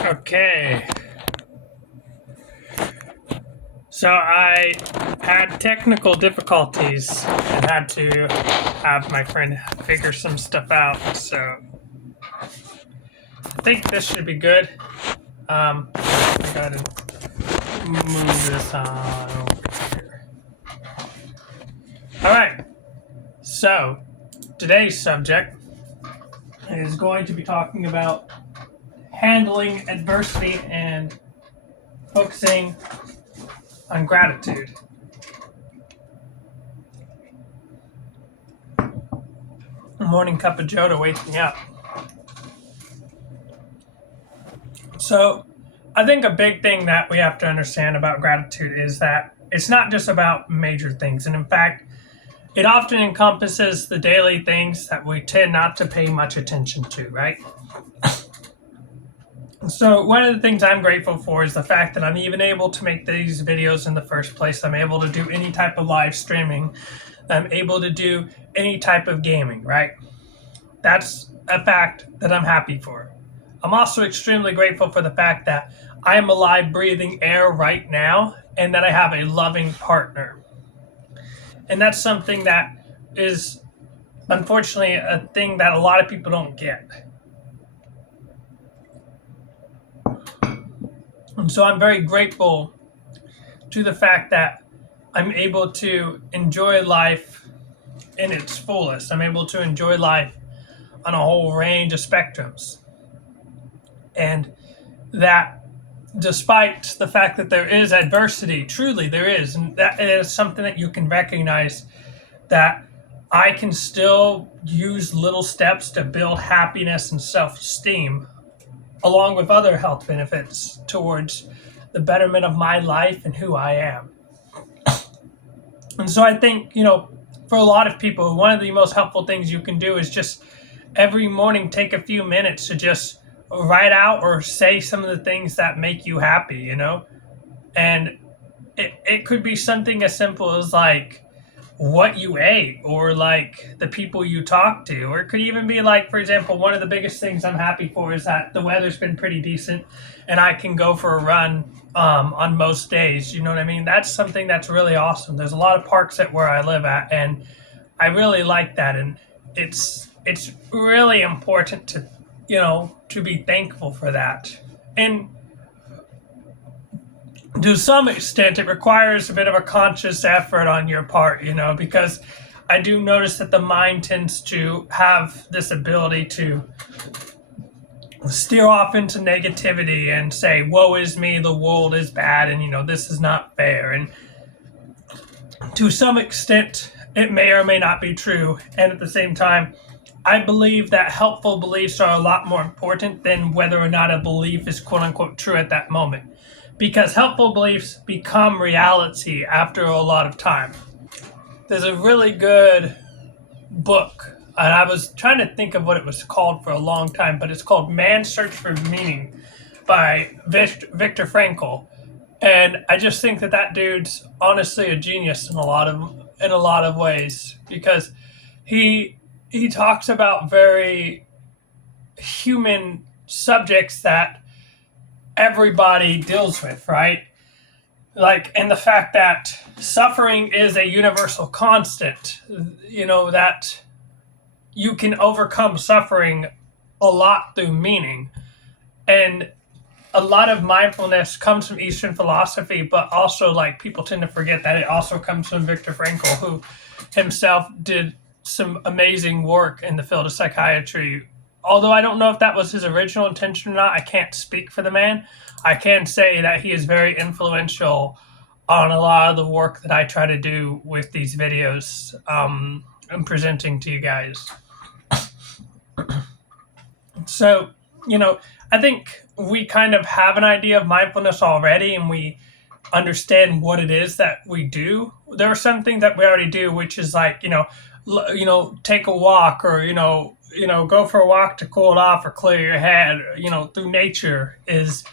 Okay. So I had technical difficulties and had to have my friend figure some stuff out. So I think this should be good. I gotta move this on over here. All right. So today's subject is going to be talking about handling adversity and focusing on gratitude. A morning cup of joe to wake me up. So, I think a big thing that we have to understand about gratitude is that it's not just about major things. And in fact, it often encompasses the daily things that we tend not to pay much attention to, right? So, one of the things I'm grateful for is the fact that I'm even able to make these videos in the first place. I'm able to do any type of live streaming. I'm able to do any type of gaming, right? That's a fact that I'm happy for. I'm also extremely grateful for the fact that I am alive, breathing air right now, and that I have a loving partner. And that's something that is unfortunately a thing that a lot of people don't get. And so I'm very grateful to the fact that I'm able to enjoy life in its fullest. I'm able to enjoy life on a whole range of spectrums. And that despite the fact that there is adversity, truly there is, and that is something that you can recognize, that I can still use little steps to build happiness and self-esteem along with other health benefits towards the betterment of my life and who I am. And so I think, for a lot of people, one of the most helpful things you can do is just every morning take a few minutes to just write out or say some of the things that make you happy, and it could be something as simple as like what you ate or like the people you talk to, or it could even be like, for example, one of the biggest things I'm happy for is that the weather's been pretty decent and I can go for a run on most days. You know what I mean? That's something that's really awesome. There's a lot of parks at where I live at, and I really like that, and it's really important to be thankful for that. And to some extent, it requires a bit of a conscious effort on your part, because I do notice that the mind tends to have this ability to steer off into negativity and say, woe is me, the world is bad, and, this is not fair. And to some extent, it may or may not be true. And at the same time, I believe that helpful beliefs are a lot more important than whether or not a belief is quote unquote true at that moment. Because helpful beliefs become reality after a lot of time. There's a really good book, and I was trying to think of what it was called for a long time, but it's called Man's Search for Meaning by Viktor Frankl. And I just think that dude's honestly a genius in a lot of ways, because he talks about very human subjects that everybody deals with, right? Like, and the fact that suffering is a universal constant, that you can overcome suffering a lot through meaning. And a lot of mindfulness comes from Eastern philosophy, but also, like, people tend to forget that it also comes from Viktor Frankl, who himself did some amazing work in the field of psychiatry. Although I don't know if that was his original intention or not, I can't speak for the man. I can say that he is very influential on a lot of the work that I try to do with these videos and presenting to you guys. So, I think we kind of have an idea of mindfulness already, and we understand what it is that we do. There are some things that we already do, which is like, take a walk, or, go for a walk to cool it off or clear your head, through nature is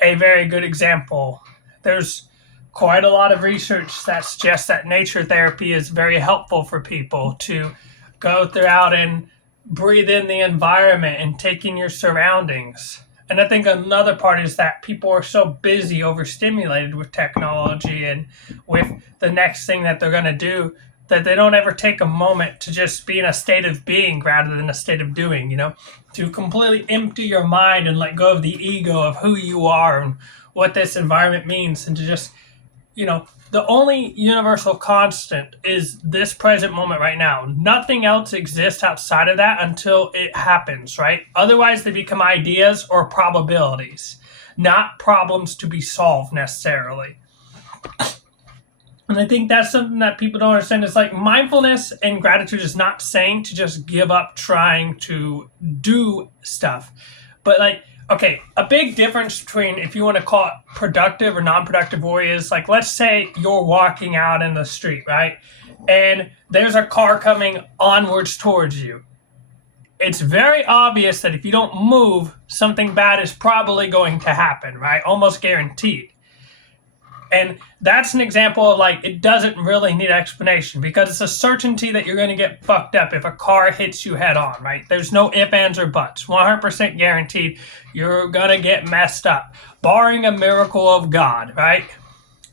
a very good example. There's quite a lot of research that suggests that nature therapy is very helpful for people to go throughout and breathe in the environment and take in your surroundings. And I think another part is that people are so busy, overstimulated with technology and with the next thing that they're going to do, that they don't ever take a moment to just be in a state of being rather than a state of doing, to completely empty your mind and let go of the ego of who you are and what this environment means, and to just, the only universal constant is this present moment right now. Nothing else exists outside of that until it happens, right? Otherwise, they become ideas or probabilities, not problems to be solved necessarily. And I think that's something that people don't understand. It's like mindfulness and gratitude is not saying to just give up trying to do stuff. But okay, a big difference between, if you want to call it productive or non-productive worry, is like, let's say you're walking out in the street, right? And there's a car coming onwards towards you. It's very obvious that if you don't move, something bad is probably going to happen, right? Almost guaranteed. And that's an example of it doesn't really need explanation, because it's a certainty that you're going to get fucked up if a car hits you head on, right? There's no ifs, ands, or buts. 100% guaranteed you're going to get messed up, barring a miracle of God, right?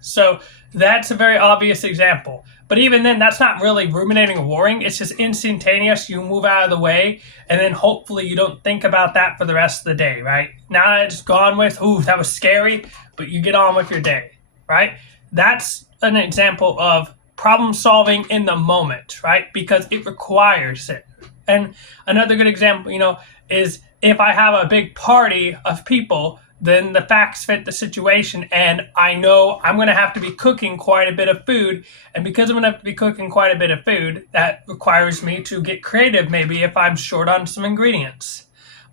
So that's a very obvious example. But even then, that's not really ruminating or worrying. It's just instantaneous. You move out of the way, and then hopefully you don't think about that for the rest of the day, right? Now it's gone with, ooh, that was scary, but you get on with your day. Right? That's an example of problem solving in the moment, right? Because it requires it. And another good example, is if I have a big party of people, then the facts fit the situation, and I know I'm going to have to be cooking quite a bit of food. And because I'm going to have to be cooking quite a bit of food, that requires me to get creative, maybe if I'm short on some ingredients.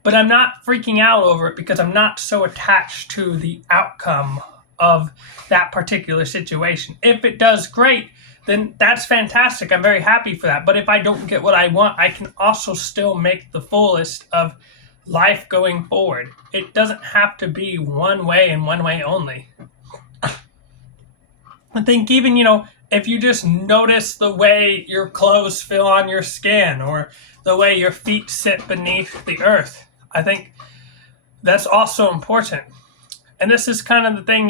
But I'm not freaking out over it because I'm not so attached to the outcome of that particular situation. If it does great, then that's fantastic. I'm very happy for that. But if I don't get what I want, I can also still make the fullest of life going forward. It doesn't have to be one way and one way only. I think even, if you just notice the way your clothes feel on your skin or the way your feet sit beneath the earth, I think that's also important. And this is kind of the thing,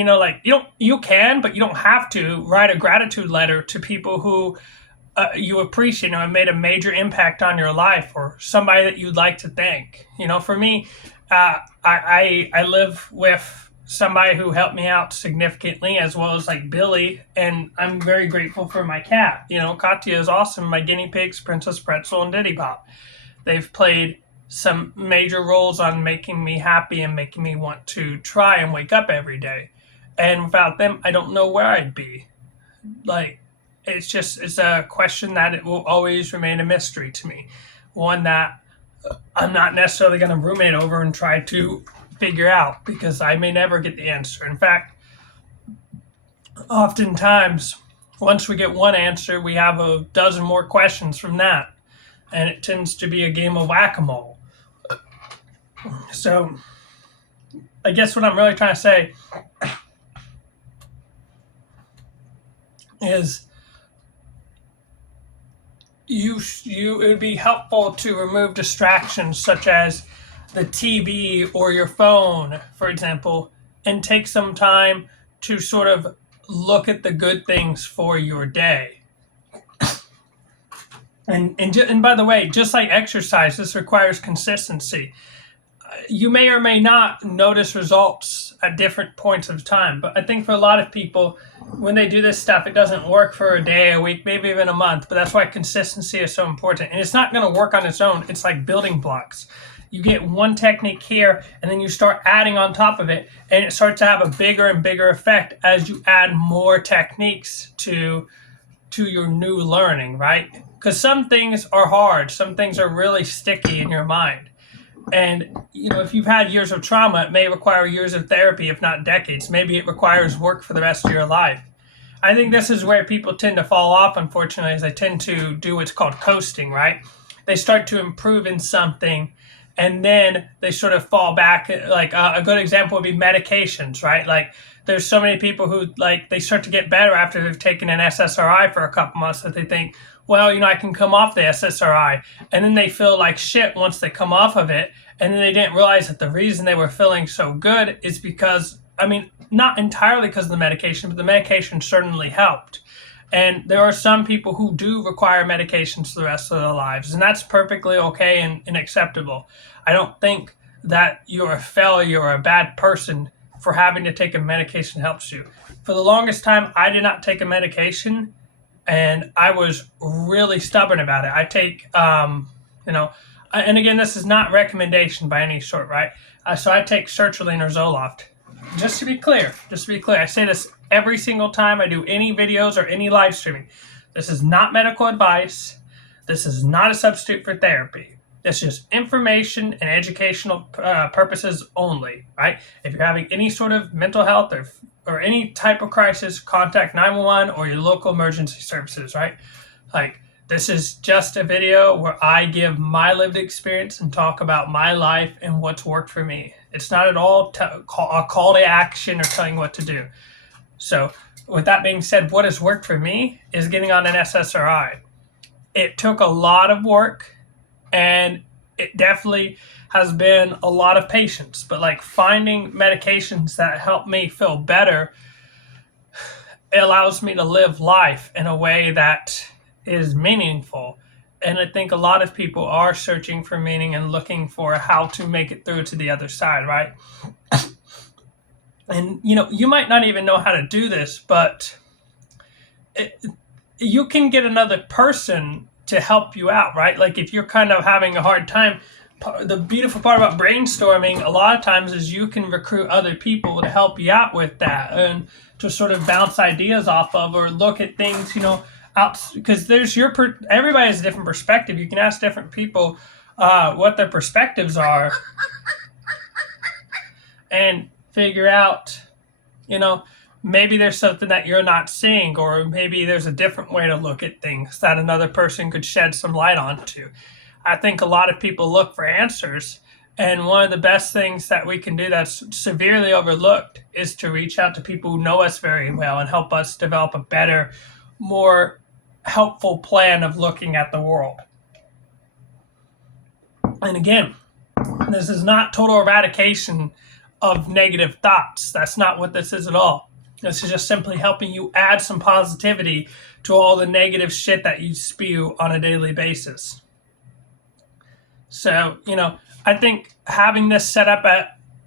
you can, but you don't have to write a gratitude letter to people who you appreciate, have made a major impact on your life, or somebody that you'd like to thank. For me, I live with somebody who helped me out significantly, as well as Billy, and I'm very grateful for my cat. Katya is awesome. My guinea pigs, Princess Pretzel and Diddy Pop. They've played some major roles on making me happy and making me want to try and wake up every day. And without them, I don't know where I'd be. It's a question that it will always remain a mystery to me. One that I'm not necessarily going to ruminate over and try to figure out, because I may never get the answer. In fact, oftentimes, once we get one answer, we have a dozen more questions from that. And it tends to be a game of whack-a-mole. So, I guess what I'm really trying to say is it would be helpful to remove distractions such as the TV or your phone, for example, and take some time to sort of look at the good things for your day. And by the way, just like exercise, this requires consistency. You may or may not notice results at different points of time, but I think for a lot of people, when they do this stuff, it doesn't work for a day, a week, maybe even a month. But that's why consistency is so important. And it's not going to work on its own. It's like building blocks. You get one technique here, and then you start adding on top of it, and it starts to have a bigger and bigger effect as you add more techniques to your new learning, right? Because some things are hard. Some things are really sticky in your mind. And, if you've had years of trauma, it may require years of therapy, if not decades. Maybe it requires work for the rest of your life. I think this is where people tend to fall off, unfortunately, is they tend to do what's called coasting, right? They start to improve in something, and then they sort of fall back. A good example would be medications, right? There's so many people who, they start to get better after they've taken an SSRI for a couple months, that they think, well, I can come off the SSRI. And then they feel like shit once they come off of it. And then they didn't realize that the reason they were feeling so good is because, I mean, not entirely because of the medication, but the medication certainly helped. And there are some people who do require medications for the rest of their lives, and that's perfectly okay and acceptable. I don't think that you're a failure or a bad person for having to take a medication helps you. For the longest time, I did not take a medication, and I was really stubborn about it. I take, and again, this is not recommendation by any sort, right? So I take sertraline or Zoloft. Just to be clear, I say this every single time I do any videos or any live streaming. This is not medical advice. This is not a substitute for therapy. It's just information and educational purposes only, right? If you're having any sort of mental health or any type of crisis, contact 911 or your local emergency services, right? Like, this is just a video where I give my lived experience and talk about my life and what's worked for me. It's not at all a call to action or telling you what to do. So with that being said, what has worked for me is getting on an SSRI. It took a lot of work, and it definitely has been a lot of patience. But like finding medications that help me feel better, it allows me to live life in a way that is meaningful. And I think a lot of people are searching for meaning and looking for how to make it through to the other side, right? And you might not even know how to do this, but you can get another person to help you out, right? Like if you're kind of having a hard time, the beautiful part about brainstorming a lot of times is you can recruit other people to help you out with that and to sort of bounce ideas off of or look at things, because there's everybody has a different perspective. You can ask different people what their perspectives are and figure out, maybe there's something that you're not seeing, or maybe there's a different way to look at things that another person could shed some light onto. I think a lot of people look for answers, and one of the best things that we can do that's severely overlooked is to reach out to people who know us very well and help us develop a better, more helpful plan of looking at the world. And again, this is not total eradication of negative thoughts. That's not what this is at all. This is just simply helping you add some positivity to all the negative shit that you spew on a daily basis. So, I think having this set up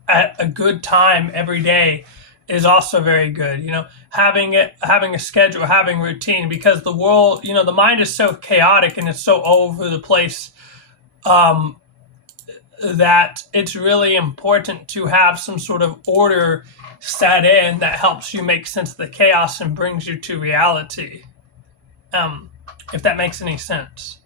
at a good time every day is also very good. Having a schedule, having routine, because the world, the mind is so chaotic and it's so all over the place, that it's really important to have some sort of order set in that helps you make sense of the chaos and brings you to reality. If that makes any sense.